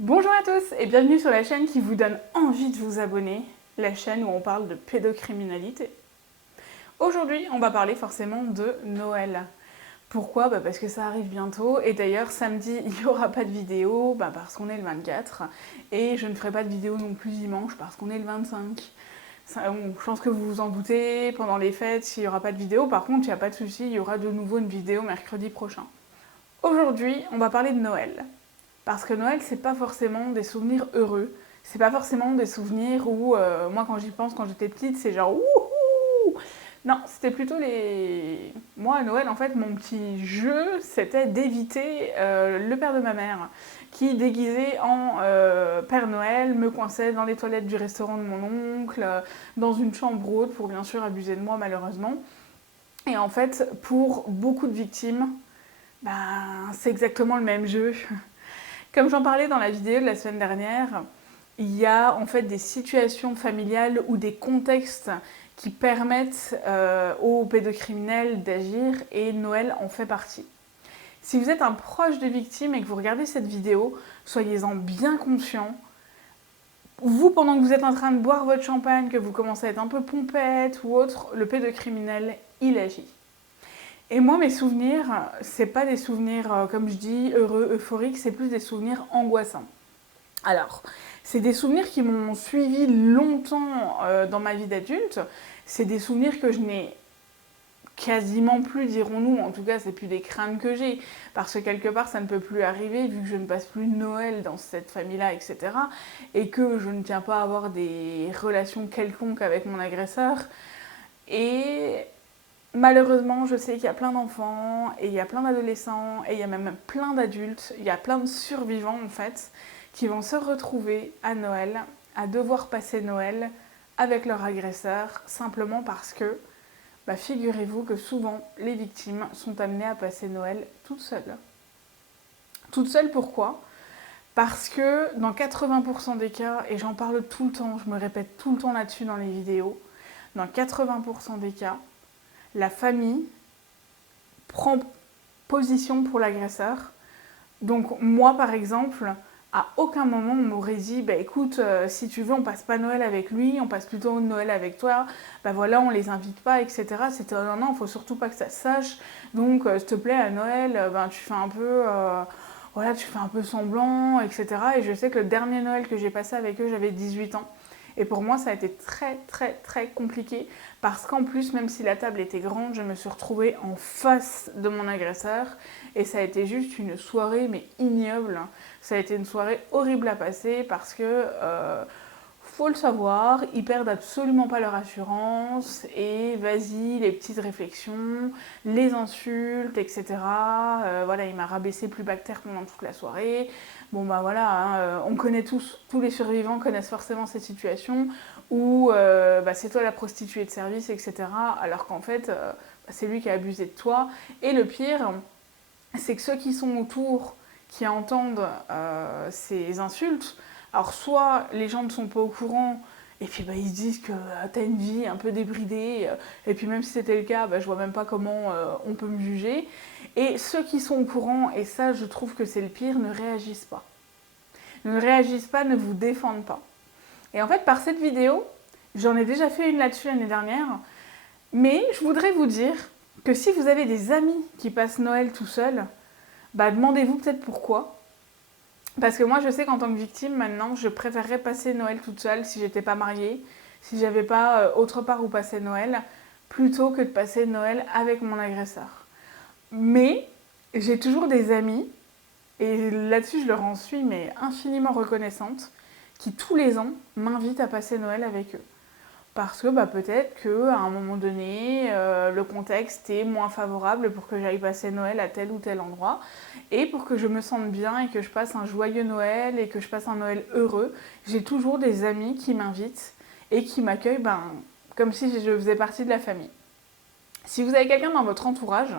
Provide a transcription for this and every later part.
Bonjour à tous et bienvenue sur la chaîne qui vous donne envie de vous abonner, la chaîne où on parle de pédocriminalité. Aujourd'hui, on va parler forcément de Noël. Pourquoi? Parce que ça arrive bientôt et d'ailleurs samedi il n'y aura pas de vidéo parce qu'on est le 24 et je ne ferai pas de vidéo non plus dimanche parce qu'on est le 25. Je pense que vous vous en doutez, pendant les fêtes il n'y aura pas de vidéo, par contre il n'y a pas de souci, il y aura de nouveau une vidéo mercredi prochain. Aujourd'hui, on va parler de Noël. Parce que Noël, c'est pas forcément des souvenirs heureux. C'est pas forcément des souvenirs où, moi quand j'y pense quand j'étais petite, c'est genre wouhou. Non, c'était plutôt les. Moi à Noël, en fait, mon petit jeu, c'était d'éviter le père de ma mère, qui déguisé en Père Noël me coinçait dans les toilettes du restaurant de mon oncle, dans une chambre haute pour bien sûr abuser de moi malheureusement. Et en fait, pour beaucoup de victimes, c'est exactement le même jeu. Comme j'en parlais dans la vidéo de la semaine dernière, il y a en fait des situations familiales ou des contextes qui permettent aux pédocriminels d'agir et Noël en fait partie. Si vous êtes un proche de victime et que vous regardez cette vidéo, soyez-en bien conscient. Vous, pendant que vous êtes en train de boire votre champagne, que vous commencez à être un peu pompette ou autre, le pédocriminel, il agit. Et moi, mes souvenirs, c'est pas des souvenirs, comme je dis, heureux, euphoriques, c'est plus des souvenirs angoissants. Alors, c'est des souvenirs qui m'ont suivi longtemps dans ma vie d'adulte. C'est des souvenirs que je n'ai quasiment plus, dirons-nous. En tout cas, c'est plus des craintes que j'ai. Parce que quelque part, ça ne peut plus arriver, vu que je ne passe plus Noël dans cette famille-là, etc. Et que je ne tiens pas à avoir des relations quelconques avec mon agresseur. Et malheureusement, je sais qu'il y a plein d'enfants, et il y a plein d'adolescents, et il y a même plein d'adultes, il y a plein de survivants en fait, qui vont se retrouver à Noël, à devoir passer Noël avec leur agresseur, simplement parce que, figurez-vous que souvent, les victimes sont amenées à passer Noël toutes seules. Toutes seules pourquoi? Parce que dans 80% des cas, et j'en parle tout le temps, je me répète tout le temps là-dessus dans les vidéos, dans 80% des cas, la famille prend position pour l'agresseur. Donc moi par exemple, à aucun moment on m'aurait dit écoute, si tu veux on passe pas Noël avec lui, on passe plutôt Noël avec toi, voilà on les invite pas, etc. C'était non non, faut surtout pas que ça se sache, donc s'il te plaît à Noël, tu fais un peu voilà, tu fais un peu semblant, etc. Et je sais que le dernier Noël que j'ai passé avec eux, j'avais 18 ans. Et pour moi, ça a été très très très compliqué parce qu'en plus, même si la table était grande, je me suis retrouvée en face de mon agresseur et ça a été juste une soirée mais ignoble. Ça a été une soirée horrible à passer parce que faut le savoir, ils perdent absolument pas leur assurance et vas-y, les petites réflexions, les insultes, etc. Voilà, il m'a rabaissé plus bactère pendant toute la soirée. Bon voilà, hein, on connaît tous les survivants connaissent forcément cette situation où c'est toi la prostituée de service, etc. Alors qu'en fait, c'est lui qui a abusé de toi. Et le pire, c'est que ceux qui sont autour, qui entendent ces insultes, alors soit les gens ne sont pas au courant et puis ils se disent que t'as une vie un peu débridée et puis même si c'était le cas, je vois même pas comment on peut me juger. Et ceux qui sont au courant, et ça je trouve que c'est le pire, ne réagissent pas. Ne réagissent pas, ne vous défendent pas. Et en fait par cette vidéo, j'en ai déjà fait une là-dessus l'année dernière, mais je voudrais vous dire que si vous avez des amis qui passent Noël tout seuls, demandez-vous peut-être pourquoi. Parce que moi, je sais qu'en tant que victime, maintenant, je préférerais passer Noël toute seule si j'étais pas mariée, si j'avais pas autre part où passer Noël, plutôt que de passer Noël avec mon agresseur. Mais j'ai toujours des amis, et là-dessus, je leur en suis mais infiniment reconnaissante, qui tous les ans m'invitent à passer Noël avec eux. Parce que peut-être qu'à un moment donné, le contexte est moins favorable pour que j'aille passer Noël à tel ou tel endroit. Et pour que je me sente bien et que je passe un joyeux Noël et que je passe un Noël heureux, j'ai toujours des amis qui m'invitent et qui m'accueillent comme si je faisais partie de la famille. Si vous avez quelqu'un dans votre entourage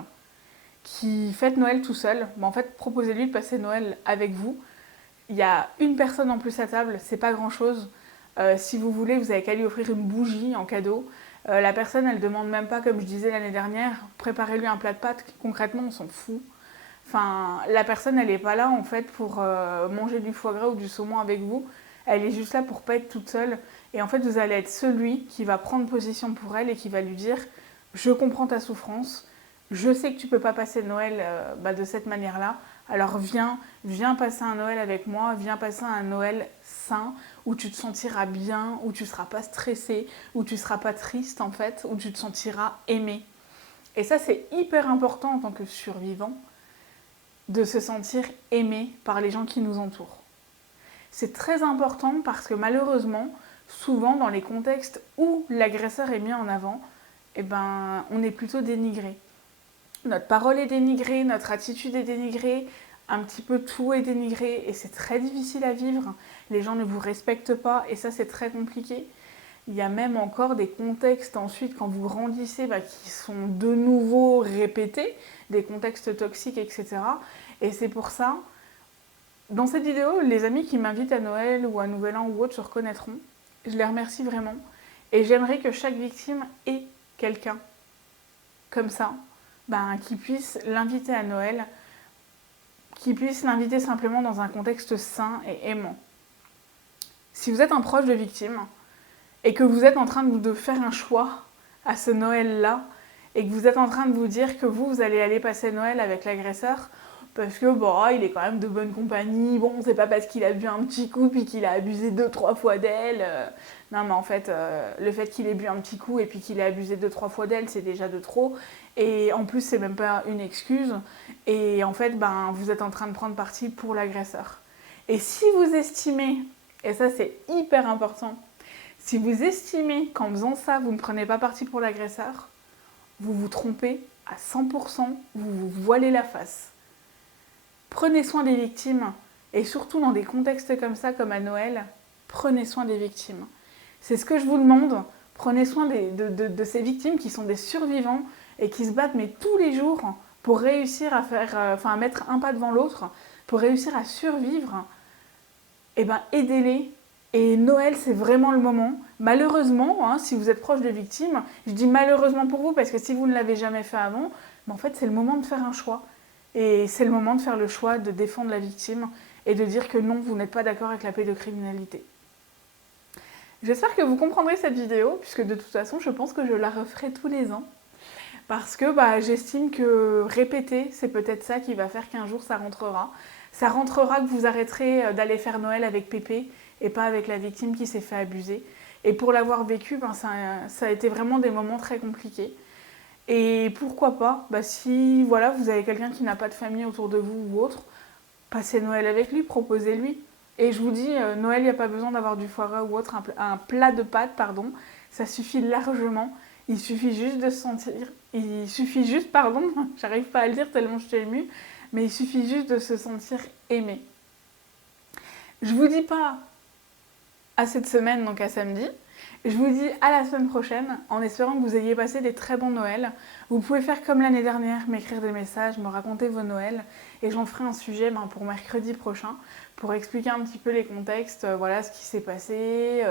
qui fête Noël tout seul, en fait, proposez-lui de passer Noël avec vous. Il y a une personne en plus à table, c'est pas grand-chose. Si vous voulez, vous avez qu'à lui offrir une bougie en cadeau. La personne, elle demande même pas, comme je disais l'année dernière, préparez-lui un plat de pâtes. Concrètement, on s'en fout. Enfin, la personne, elle n'est pas là en fait pour manger du foie gras ou du saumon avec vous. Elle est juste là pour pas être toute seule. Et en fait, vous allez être celui qui va prendre position pour elle et qui va lui dire je comprends ta souffrance, je sais que tu peux pas passer Noël de cette manière-là. Alors viens passer un Noël avec moi, viens passer un Noël sain où tu te sentiras bien, où tu seras pas stressé, où tu seras pas triste en fait, où tu te sentiras aimé. Et ça, c'est hyper important en tant que survivant de se sentir aimé par les gens qui nous entourent. C'est très important parce que malheureusement, souvent dans les contextes où l'agresseur est mis en avant, on est plutôt dénigré. Notre parole est dénigrée, notre attitude est dénigrée, un petit peu tout est dénigré et c'est très difficile à vivre. Les gens ne vous respectent pas et ça c'est très compliqué. Il y a même encore des contextes ensuite quand vous grandissez qui sont de nouveau répétés, des contextes toxiques, etc. Et c'est pour ça, dans cette vidéo, les amis qui m'invitent à Noël ou à Nouvel An ou autre se reconnaîtront. Je les remercie vraiment. Et j'aimerais que chaque victime ait quelqu'un comme ça, qui puisse l'inviter à Noël, qui puisse l'inviter simplement dans un contexte sain et aimant. Si vous êtes un proche de victime et que vous êtes en train de faire un choix à ce Noël-là et que vous êtes en train de vous dire que vous allez aller passer Noël avec l'agresseur parce que il est quand même de bonne compagnie, bon c'est pas parce qu'il a bu un petit coup puis qu'il a abusé 2-3 fois d'elle, non mais en fait le fait qu'il ait bu un petit coup et puis qu'il ait abusé 2-3 fois d'elle c'est déjà de trop et en plus c'est même pas une excuse et en fait vous êtes en train de prendre parti pour l'agresseur. Et si vous estimez, et ça c'est hyper important, si vous estimez qu'en faisant ça vous ne prenez pas parti pour l'agresseur, vous vous trompez à 100%, vous vous voilez la face. Prenez soin des victimes, et surtout dans des contextes comme ça, comme à Noël, prenez soin des victimes. C'est ce que je vous demande, prenez soin de ces victimes qui sont des survivants et qui se battent mais tous les jours pour réussir à mettre un pas devant l'autre, pour réussir à survivre. Aidez-les. Et Noël, c'est vraiment le moment. Malheureusement, si vous êtes proche de victimes, je dis malheureusement pour vous parce que si vous ne l'avez jamais fait avant, en fait, c'est le moment de faire un choix. Et c'est le moment de faire le choix de défendre la victime et de dire que non, vous n'êtes pas d'accord avec la pédocriminalité. J'espère que vous comprendrez cette vidéo, puisque de toute façon, je pense que je la referai tous les ans. Parce que j'estime que répéter, c'est peut-être ça qui va faire qu'un jour ça rentrera. Ça rentrera que vous arrêterez d'aller faire Noël avec Pépé et pas avec la victime qui s'est fait abuser. Et pour l'avoir vécu, ça a été vraiment des moments très compliqués. Et pourquoi pas, si vous avez quelqu'un qui n'a pas de famille autour de vous ou autre, passez Noël avec lui, proposez-lui. Et je vous dis, Noël, il n'y a pas besoin d'avoir du foie gras ou autre, un plat de pâtes, pardon, ça suffit largement. Il suffit juste de se sentir, j'arrive pas à le dire tellement je suis émue, mais il suffit juste de se sentir aimé. Je vous dis pas à cette semaine, donc à samedi. Je vous dis à la semaine prochaine, en espérant que vous ayez passé des très bons Noëls. Vous pouvez faire comme l'année dernière, m'écrire des messages, me raconter vos Noëls, et j'en ferai un sujet pour mercredi prochain, pour expliquer un petit peu les contextes, ce qui s'est passé,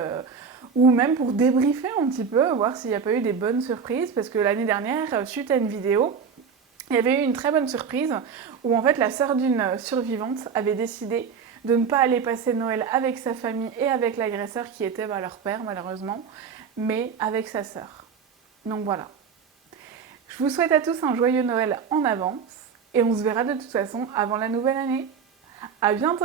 ou même pour débriefer un petit peu, voir s'il n'y a pas eu des bonnes surprises, parce que l'année dernière, suite à une vidéo, il y avait eu une très bonne surprise, où en fait la sœur d'une survivante avait décidé de ne pas aller passer Noël avec sa famille et avec l'agresseur qui était leur père malheureusement, mais avec sa sœur. Donc voilà. Je vous souhaite à tous un joyeux Noël en avance et on se verra de toute façon avant la nouvelle année. À bientôt!